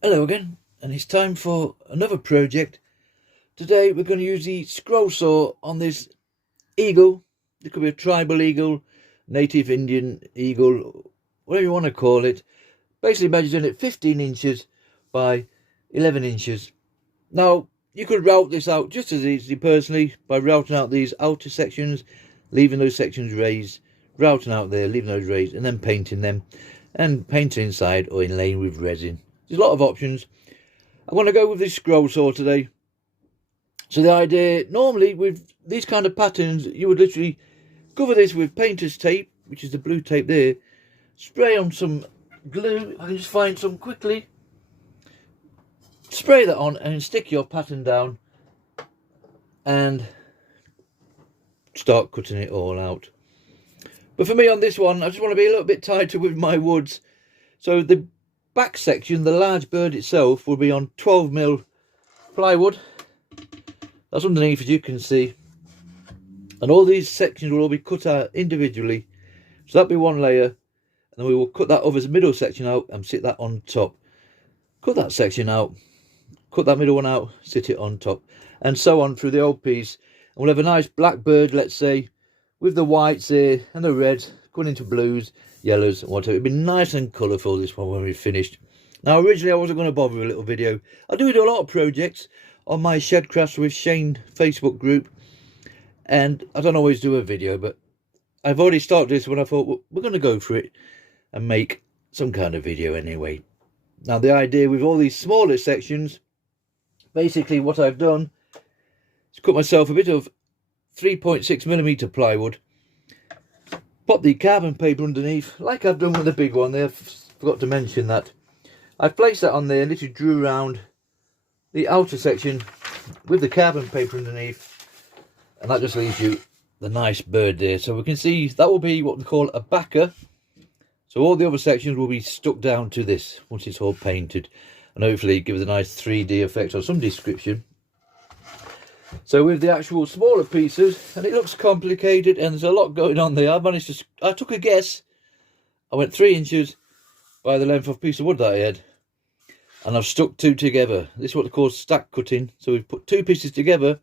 Hello again, and it's time for another project. Today we're going to use the scroll saw on this eagle. It could be a tribal eagle, native Indian eagle, whatever you want to call it. Basically measuring it 15 inches by 11 inches. Now, you could route this out just as easily personally by routing out these outer sections, leaving those sections raised, routing out there, leaving those raised, and then painting them, and painting inside or inlaying with resin. There's a lot of options. I want to go with this scroll saw today. So the idea, normally with these kind of patterns, you would literally cover this with painter's tape, which is the blue tape there, spray on some glue. I can just find some quickly, spray that on and stick your pattern down and start cutting it all out. But for me on this one, I just want to be a little bit tighter with my woods. So the back section, the large bird itself, will be on 12mm plywood. That's underneath, as you can see, and all these sections will all be cut out individually. So that'll be one layer, and then we will cut that other middle section out and sit that on top. Cut that section out, cut that middle one out, sit it on top, and so on through the whole piece. And we'll have a nice black bird, let's say, with the whites there and the reds going into blues, yellows, and whatever. It'll be nice and colourful, this one, when we've finished. Now, originally I wasn't going to bother with a little video. I do a lot of projects on my Shed Crafts with Shane Facebook group, and I don't always do a video, but I've already started this when I thought, well, we're going to go for it and make some kind of video anyway. Now, the idea with all these smaller sections, basically what I've done is cut myself a bit of 3.6mm plywood, pop the carbon paper underneath, like I've done with the big one there. I forgot to mention that. I've placed that on there and literally drew around the outer section with the carbon paper underneath, and that just leaves you the nice bird there. So we can see that will be what we call a backer. So all the other sections will be stuck down to this once it's all painted, and hopefully give it a nice 3D effect or some description. So with the actual smaller pieces, and it looks complicated and there's a lot going on there, I took a guess. I went 3 inches by the length of a piece of wood that I had, and I've stuck two together. This is what they call stack cutting. So we've put two pieces together.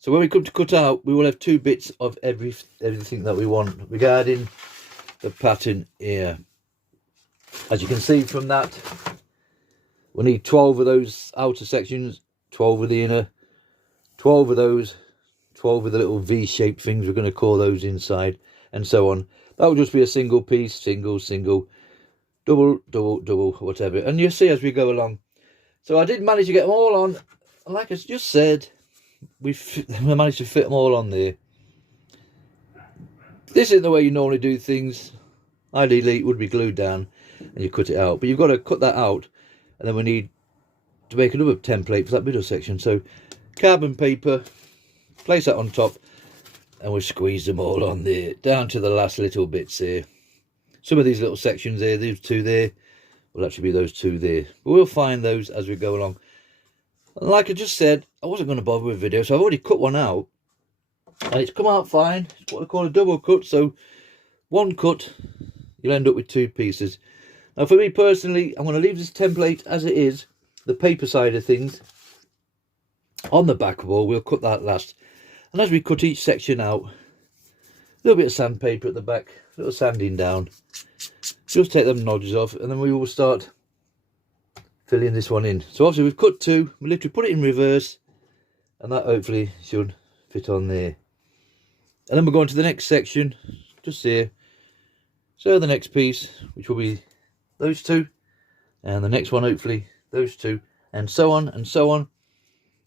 So when we come to cut out, we will have two bits of everything that we want regarding the pattern here. As you can see from that, we need 12 of those outer sections, 12 of the inner, 12 of those, 12 of the little V-shaped things, we're going to call those inside, and so on. That will just be a single piece, single, double, whatever. And you'll see as we go along. So I did manage to get them all on. Like I just said, we managed to fit them all on there. This isn't the way you normally do things. Ideally, it would be glued down and you cut it out. But you've got to cut that out. And then we need to make another template for that middle section. So carbon paper, place that on top, and we'll squeeze them all on there, down to the last little bits here. Some of these little sections there, these two there, will actually be those two there. But we'll find those as we go along. And like I just said, I wasn't going to bother with video, so I've already cut one out. And it's come out fine. It's what I call a double cut. So one cut, you'll end up with two pieces. Now for me personally, I'm going to leave this template as it is. The paper side of things. On the back wall, we'll cut that last. And as we cut each section out, a little bit of sandpaper at the back, a little sanding down. Just take them nodges off, and then we will start filling this one in. So obviously we've cut two, we literally put it in reverse, and that hopefully should fit on there. And then we're going to the next section, just here. So the next piece, which will be those two, and the next one hopefully those two, and so on and so on.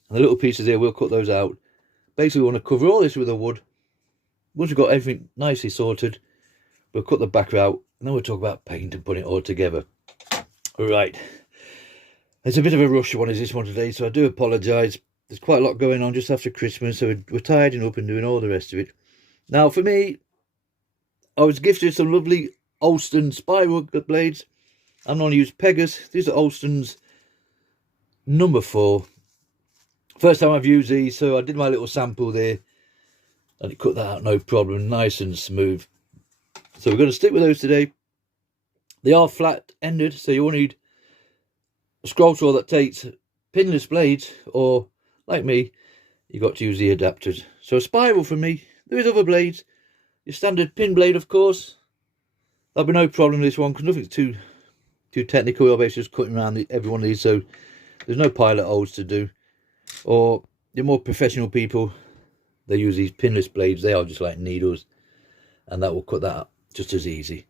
And the little pieces here, we'll cut those out. Basically we want to cover all this with the wood. Once we've got everything nicely sorted, we'll cut the backer out, and then we'll talk about paint and putting it all together. Right, it's a bit of a rush one is this one today, so I do apologise. There's quite a lot going on just after Christmas, so we're tidying up and doing all the rest of it. Now for me, I was gifted some lovely Olson spiral blades. I'm going to use Pegas. These are Olson's number 4. First time I've used these, so I did my little sample there, and it cut that out no problem, nice and smooth. So we're going to stick with those today. They are flat ended, so you will need a scroll saw that takes pinless blades, or like me, you got to use the adapters. So a spiral for me. There is other blades. Your standard pin blade, of course. There'll be no problem with this one because nothing's too technical. You're basically just cutting around every one of these, so there's no pilot holes to do. Or the more professional people, they use these pinless blades. They are just like needles, and that will cut that up just as easy.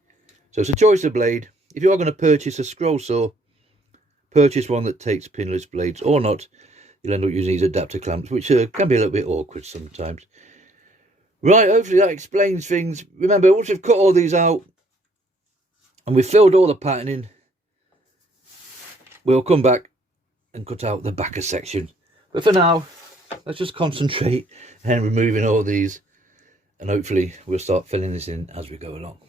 So it's a choice of blade. If you are going to purchase a scroll saw, purchase one that takes pinless blades, or not. You'll end up using these adapter clamps, which can be a little bit awkward sometimes. Right, hopefully that explains things. Remember, once we've cut all these out and we've filled all the patterning, we'll come back and cut out the backer section. But for now, let's just concentrate on removing all these, and hopefully we'll start filling this in as we go along.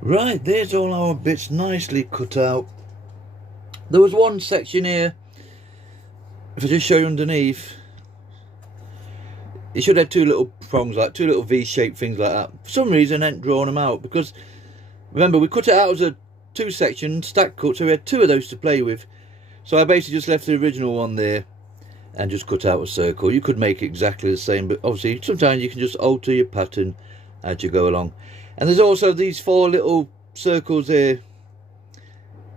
Right, there's all our bits nicely cut out. There was one section here, if I just show you underneath, it should have two little prongs, like two little V-shaped things like that. For some reason I hadn't drawn them out, because remember we cut it out as a two section stack cut, so we had two of those to play with. So I basically just left the original one there and just cut out a circle. You could make it exactly the same, but obviously sometimes you can just alter your pattern as you go along. And there's also these four little circles here.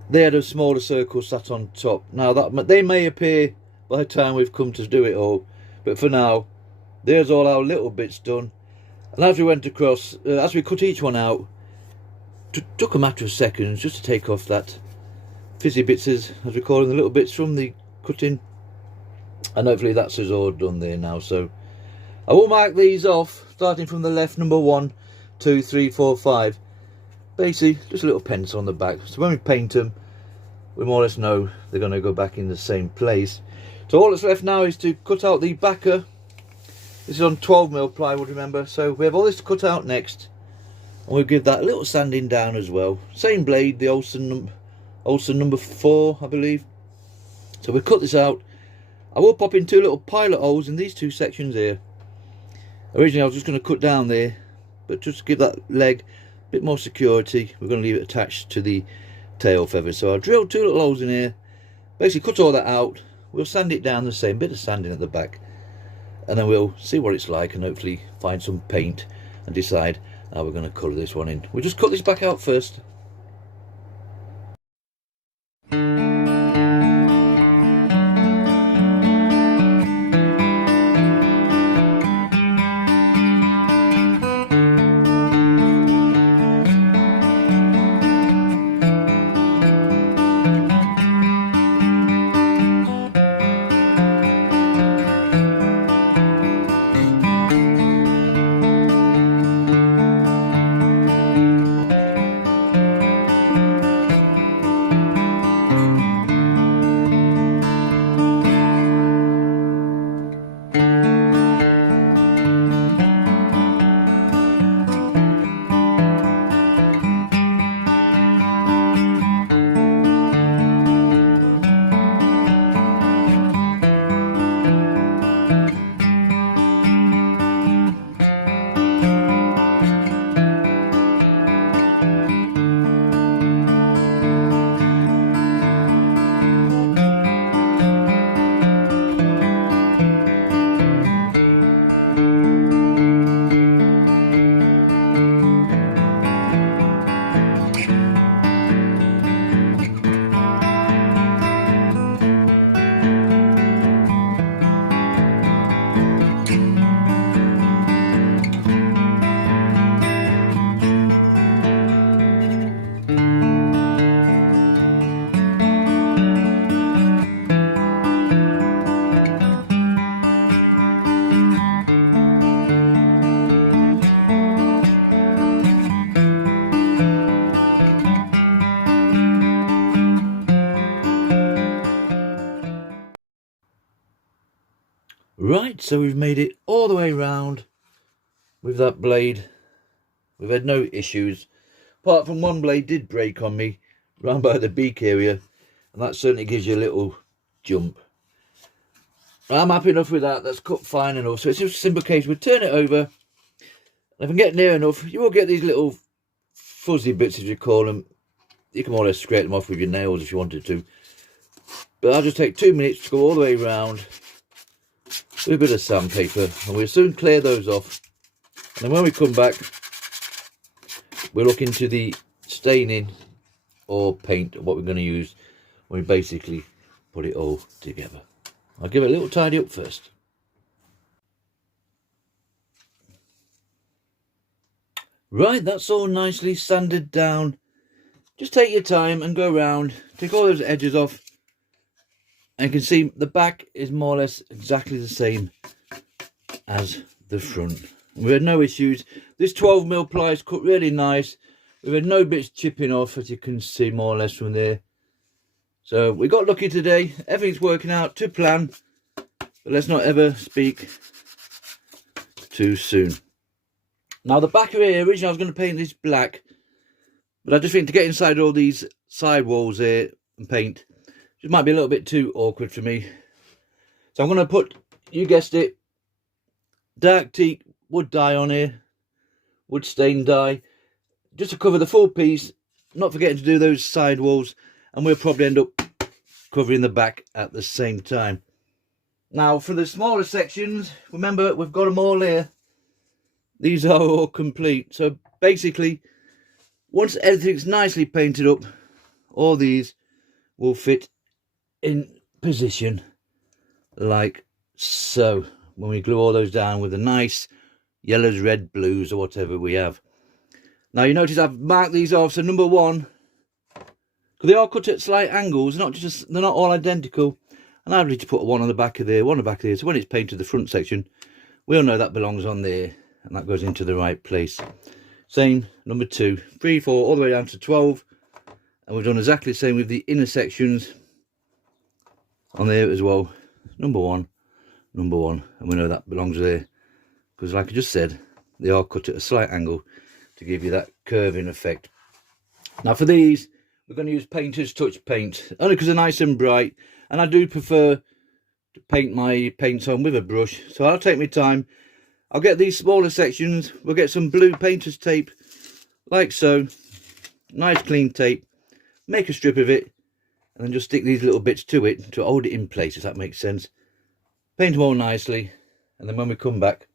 They had a smaller circle sat on top. Now that they may appear by the time we've come to do it all, but for now, there's all our little bits done. And as we went across, as we cut each one out, took a matter of seconds just to take off that fizzy bits, as we call them, the little bits from the cutting. And hopefully that's us all done there now. So I will mark these off, starting from the left, number 1, 2, 3, 4, 5. Basically just a little pencil on the back, so when we paint them we more or less know they're going to go back in the same place. So all that's left now is to cut out the backer. This is on 12mm plywood, remember, so we have all this to cut out next, and we'll give that a little sanding down as well. Same blade, the Olson number 4 I believe. So we'll cut this out. I will pop in two little pilot holes in these two sections here. Originally I was just going to cut down there, but just to give that leg a bit more security, we're going to leave it attached to the tail feather. So I'll drill two little holes in here, basically cut all that out. We'll sand it down, the same bit of sanding at the back, and then we'll see what it's like and hopefully find some paint and decide how we're going to colour this one in. We'll just cut this back out first. Right, so we've made it all the way round with that blade. We've had no issues, apart from one blade did break on me round by the beak area, and that certainly gives you a little jump. I'm happy enough with that. That's cut fine enough. So it's just a simple case. We'll turn it over, and if I can get near enough, you will get these little fuzzy bits, as you call them. You can more or less scrape them off with your nails if you wanted to, but I'll just take 2 minutes to go all the way around with a bit of sandpaper, and we'll soon clear those off. And then when we come back, we'll look into the staining or paint, what we're going to use when we basically put it all together. I'll give it a little tidy up first. Right, that's all nicely sanded down. Just take your time and go around, take all those edges off. And you can see the back is more or less exactly the same as the front. We had no issues. This 12mm ply is cut really nice. We've had no bits chipping off, as you can see more or less from there. So we got lucky today. Everything's working out to plan. But let's not ever speak too soon. Now the back of here, originally I was going to paint this black, but I just think to get inside all these side walls here and paint, it might be a little bit too awkward for me. So I'm going to put, you guessed it, dark teak wood dye on here, wood stain dye, just to cover the full piece, not forgetting to do those side walls, and we'll probably end up covering the back at the same time. Now for the smaller sections, remember we've got them all here. These are all complete. So basically, once everything's nicely painted up, all these will fit in position like so when we glue all those down with the nice yellows, red, blues, or whatever we have. Now you notice I've marked these off. So number one, because they are cut at slight angles, they're not all identical, and I've need to put one on the back of there, one on the back of there, so when it's painted the front section, we'll know that belongs on there and that goes into the right place. Same number 2, 3, 4, all the way down to 12, and we've done exactly the same with the inner sections on there as well. Number one, and we know that belongs there, because like I just said, they are cut at a slight angle to give you that curving effect. Now for these, we're going to use Painter's Touch paint, only because they're nice and bright, and I do prefer to paint my paints on with a brush, so I'll take my time. I'll get these smaller sections, we'll get some blue painter's tape, like so, nice clean tape, make a strip of it, and then just stick these little bits to it to hold it in place, if that makes sense. Paint them all nicely, and then when we come back,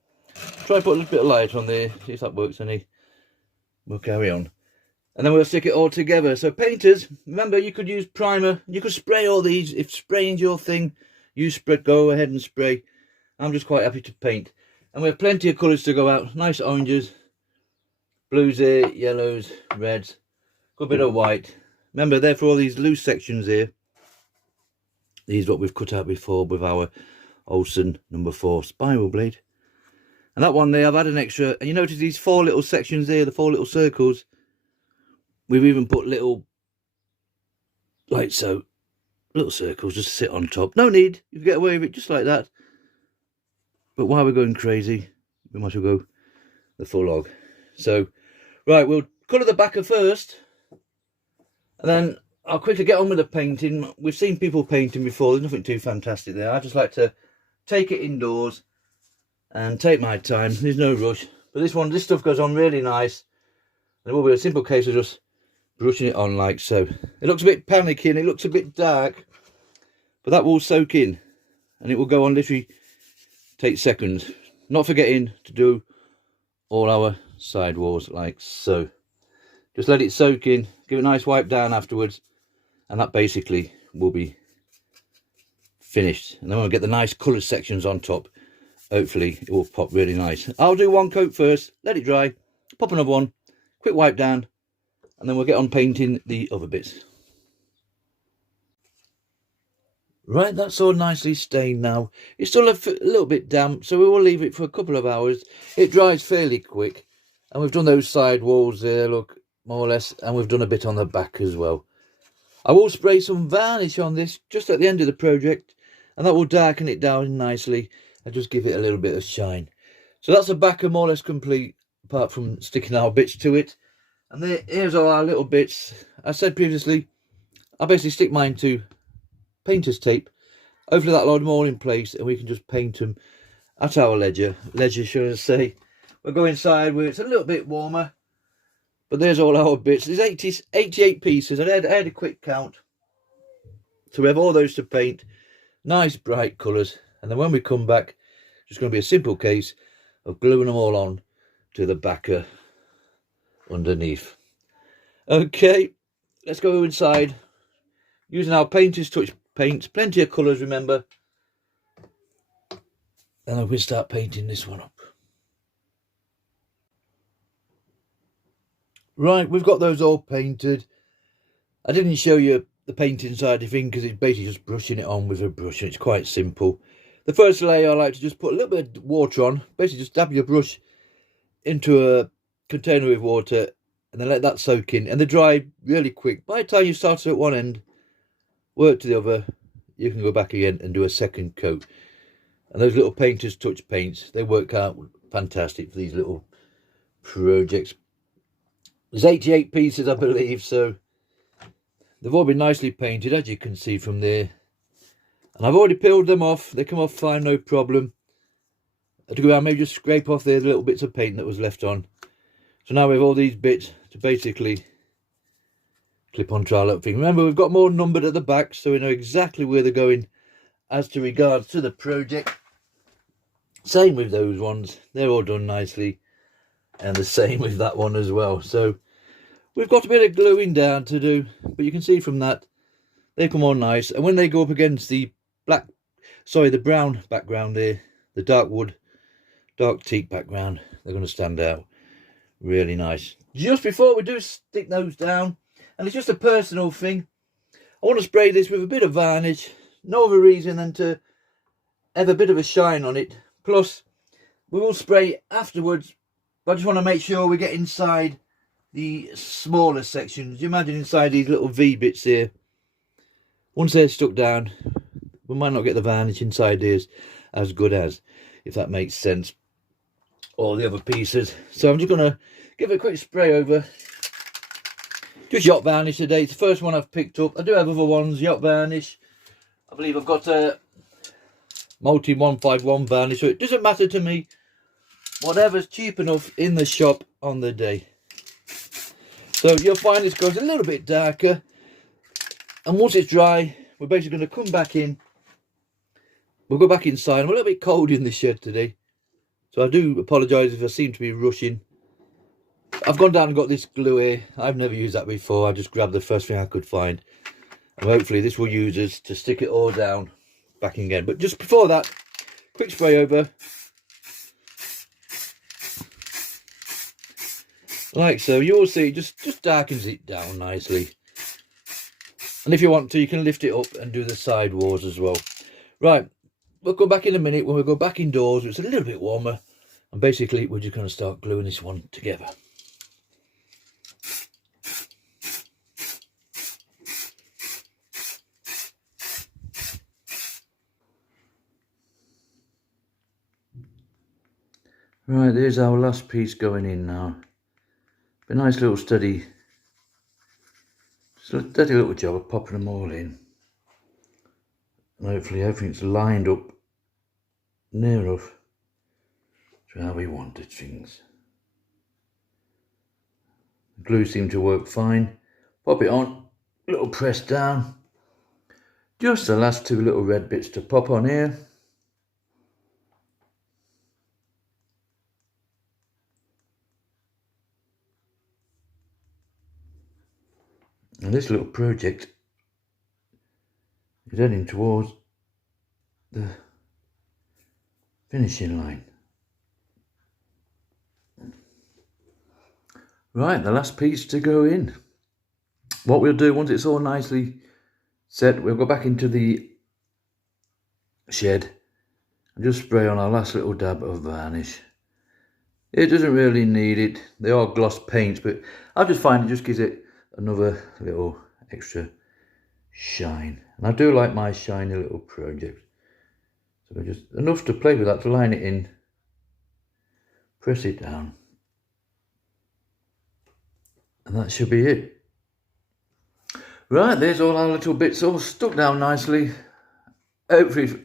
try to put a little bit of light on there, see if that works any. we'll carry on. And then we'll stick it all together. So painters, remember, you could use primer. You could spray all these. If spraying's your thing, you spray, go ahead and spray. I'm just quite happy to paint. And we have plenty of colours to go out. Nice oranges, blues here, yellows, reds, got a bit of white. Remember, they're for all these loose sections here. These what we've cut out before with our Olson #4 spiral blade. And that one there, I've had an extra. And you notice these 4 little sections here, the 4 little circles. We've even put little, like so, little circles just to sit on top. No need, you can get away with it just like that. But while we're going crazy, we might as well go the full hog. So, right, we'll colour the backer first. And then I'll quickly get on with the painting. We've seen people painting before, there's nothing too fantastic there. I just like to take it indoors and take my time. There's no rush. But this stuff goes on really nice. And it will be a simple case of just brushing it on like so. It looks a bit panicky and it looks a bit dark, but that will soak in and it will go on, literally take seconds. Not forgetting to do all our side walls like so. Just let it soak in, give it a nice wipe down afterwards, and that basically will be finished. And then we'll get the nice coloured sections on top. Hopefully it will pop really nice. I'll do one coat first, let it dry, pop another one, quick wipe down, and then we'll get on painting the other bits. Right, that's all nicely stained now. It's still a little bit damp, so we will leave it for a couple of hours. It dries fairly quick, and we've done those side walls there, look, more or less, and we've done a bit on the back as well. I will spray some varnish on this just at the end of the project, and that will darken it down nicely and just give it a little bit of shine. So that's the backer more or less complete, apart from sticking our bits to it. And here's all our little bits. I said previously, I basically stick mine to painter's tape. Hopefully that'll hold them all in place and we can just paint them at our leisure, should I say. We'll go inside where it's a little bit warmer. But there's all our bits. There's 88 pieces. I had a quick count. So we have all those to paint. Nice bright colours. And then when we come back, it's just going to be a simple case of gluing them all on to the backer underneath. Okay, let's go inside using our painter's touch paints, plenty of colours, remember, and then we'll start painting this one up. Right, we've got those all painted. I didn't show you the painting side of thing because it's basically just brushing it on with a brush, and it's quite simple. The first layer I like to just put a little bit of water on, basically just dab your brush into a container with water and then let that soak in, and they dry really quick. By the time you start at one end, work to the other, you can go back again and do a second coat. And those little painter's touch paints, they work out fantastic for these little projects. There's 88 pieces, I believe, so they've all been nicely painted, as you can see from there. And I've already peeled them off. They come off fine, no problem. To go around, maybe just scrape off there the little bits of paint that was left on. So now we have all these bits to basically clip onto our little thing. Remember, we've got more numbered at the back, so we know exactly where they're going as to regards to the project. Same with those ones. They're all done nicely. And the same with that one as well. So we've got a bit of gluing down to do, but you can see from that, they come on nice. And when they go up against the the brown background there, the dark wood, dark teak background, they're going to stand out really nice. Just before we do stick those down, and it's just a personal thing, I want to spray this with a bit of varnish. No other reason than to have a bit of a shine on it. Plus, we will spray afterwards, but I just want to make sure we get inside the smaller sections. You imagine inside these little V bits here. Once they're stuck down, we might not get the varnish inside here as good as, if that makes sense, all the other pieces. So I'm just going to give it a quick spray over. Just yacht varnish today. It's the first one I've picked up. I do have other ones, yacht varnish. I believe I've got a multi 151 varnish, so it doesn't matter to me. Whatever's cheap enough in the shop on the day. So you'll find this goes a little bit darker. And once it's dry, we're basically going to come back in. We'll go back inside. I'm a little bit cold in the shed today, so I do apologise if I seem to be rushing. I've gone down and got this glue here. I've never used that before. I just grabbed the first thing I could find. And hopefully this will use us to stick it all down back again. But just before that, quick spray over. Like so. You'll see it just darkens it down nicely. And if you want to, you can lift it up and do the side walls as well. Right, we'll go back in a minute when we go back indoors. It's a little bit warmer. And basically, we're just going to start gluing this one together. Right, there's our last piece going in now. A nice little steady little job of popping them all in. And hopefully everything's lined up near enough to how we wanted things. The glue seemed to work fine. Pop it on, little press down. Just the last two little red bits to pop on here. And this little project is heading towards the finishing line. Right, the last piece to go in. What we'll do, once it's all nicely set, we'll go back into the shed and just spray on our last little dab of varnish. It doesn't really need it. They are gloss paints, but I just find it just gives it another little extra shine. And I do like my shiny little project. So just enough to play with that, to line it in, press it down, and that should be it. Right, there's all our little bits all stuck down nicely. Hopefully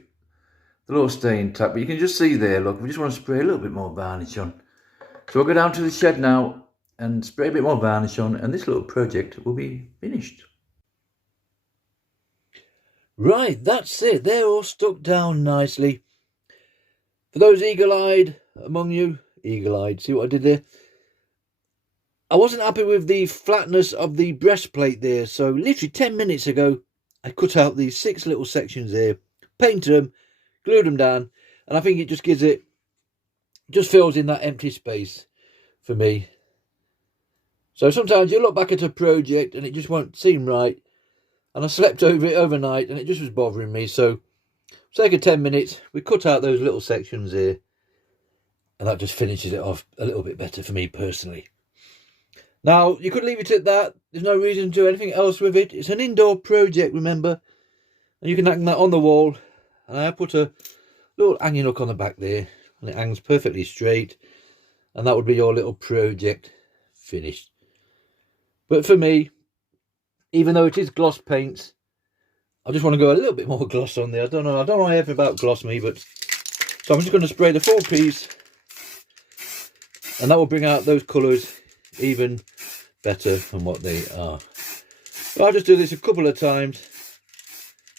they'll all stay intact, but you can just see there, look, we just want to spray a little bit more varnish on. So we'll go down to the shed now and spray a bit more varnish on, and this little project will be finished. Right, that's it. They're all stuck down nicely. For those eagle-eyed among you, eagle-eyed, see what I did there? I wasn't happy with the flatness of the breastplate there, so literally 10 minutes ago, I cut out these 6 little sections there, painted them, glued them down, and I think it just gives it, just fills in that empty space for me. So sometimes you look back at a project and it just won't seem right. And I slept over it overnight and it just was bothering me. So, sake of 10 minutes, we cut out those little sections here. And that just finishes it off a little bit better for me personally. Now, you could leave it at that. There's no reason to do anything else with it. It's an indoor project, remember. And you can hang that on the wall. And I put a little hanging hook on the back there. And it hangs perfectly straight. And that would be your little project finished. But for me, even though it is gloss paints, I just want to go a little bit more gloss on there. I don't know everything about gloss me, but so I'm just going to spray the full piece, and that will bring out those colours even better than what they are. But I'll just do this a couple of times,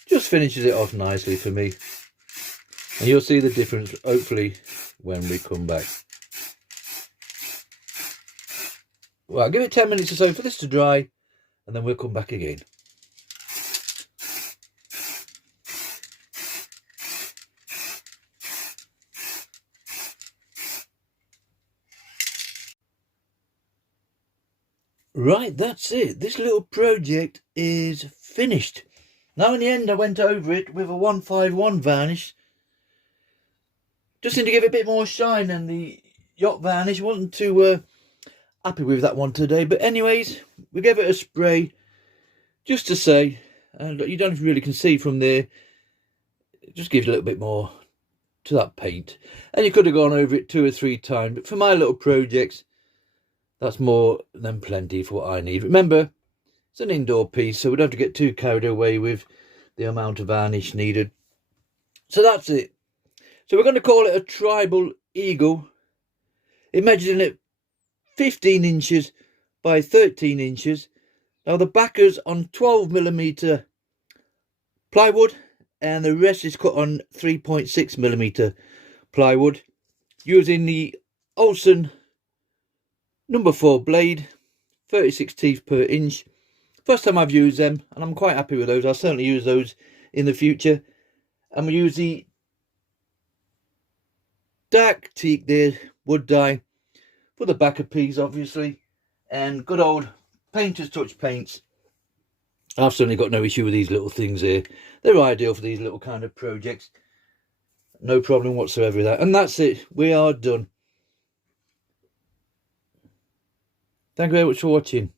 just finishes it off nicely for me, and you'll see the difference hopefully when we come back. Well, I'll give it 10 minutes or so for this to dry, and then we'll come back again. Right, that's it. This little project is finished. Now in the end I went over it with a 151 varnish, just to give it a bit more shine, and the yacht varnish wasn't too happy with that one today. But anyways, we gave it a spray just to say, and you don't really can see from there, it just gives a little bit more to that paint. And you could have gone over it 2 or 3 times, but for my little projects, that's more than plenty for what I need. Remember, it's an indoor piece, so we don't have to get too carried away with the amount of varnish needed. So that's it. So we're going to call it a tribal eagle. It measures in at 15 inches by 13 inches. Now the backers on 12mm plywood, and the rest is cut on 3.6mm plywood, using the Olson number 4 blade, 36 teeth per inch. First time I've used them, and I'm quite happy with those. I'll certainly use those in the future. And we use the dark teak there, wood dye, for the back of piece, obviously, and good old painter's touch paints. I've certainly got no issue with these little things here. They're ideal for these little kind of projects. No problem whatsoever with that. And that's it. We are done. Thank you very much for watching.